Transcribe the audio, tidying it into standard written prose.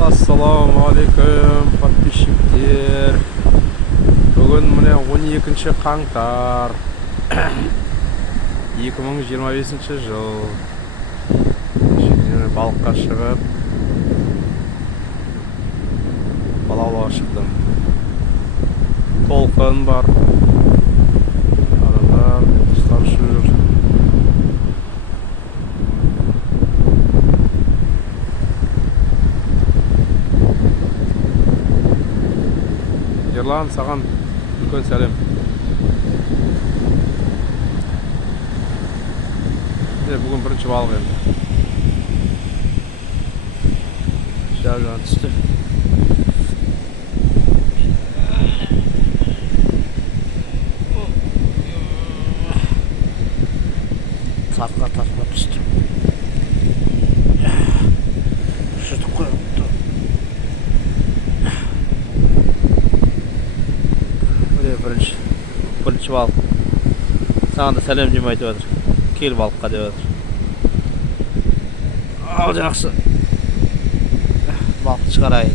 Assalamu alaikum подписчиктер. Бүгін міне 12 қаңтар 2025 жыл. Балыққа шығып балық аулауға шықтым. Толқын бар. Адамдар ұстап жүр. Ерлан, саған үлкен сәлем. Бүгін бірінші балық енді. Жаңа түсті. Тартқа түсті. Жыртып қойыпты. Бірінші балық. Саған да сәлем дейм айтып жатыр. Кел балыққа деп жатыр. Ал жақсы. Балықты шығарайын.